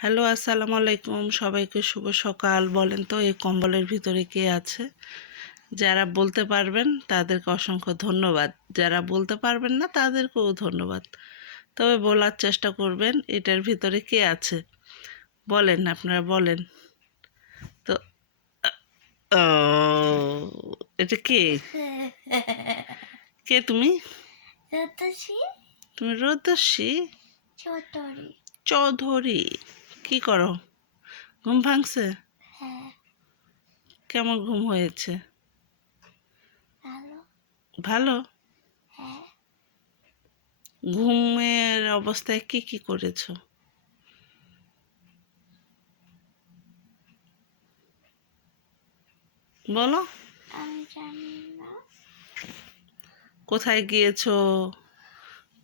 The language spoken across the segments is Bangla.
হ্যালো আসসালামু আলাইকুম। সবাইকে শুভ সকাল। বলেন তো এই কম্বলের ভিতরে কে আছে? যারা বলতে পারবেন তাদেরকে অসংখ্য ধন্যবাদ। যারা বলতে পারবেন না তাদেরকেও ধন্যবাদ। তবে বলার চেষ্টা করবেন এটার ভিতরে কে আছে? বলেন আপনারা বলেন। তো এটা কে? কে তুমি? তুমি রোদস্যি চৌধুরী। চৌধুরী। কি করো? ঘুম ভাঙছে? হ্যাঁ। কেমন ঘুম হয়েছে? ভালো। হ্যাঁ। ঘুমের অবস্থায় কি কি করেছ? বলো। কোথায় গিয়েছো?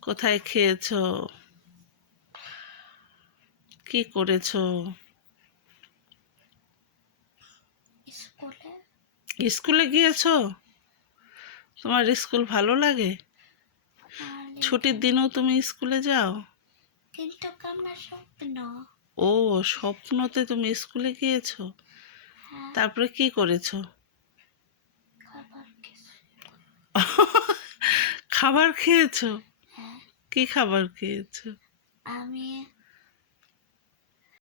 কোথায় খেয়েছো? কি করেছ? স্কুলে? স্কুলে গিয়েছো? তোমার স্কুল ভালো লাগে? ছুটির দিনেও তুমি স্কুলে যাও? কিন্তু আমার স্বপ্ন। ও স্বপ্নতে তুমি স্কুলে গিয়েছো? হ্যাঁ। তারপরে কি করেছ? খাবার খেয়েছো? হ্যাঁ। কি খাবার খেয়েছো? আমি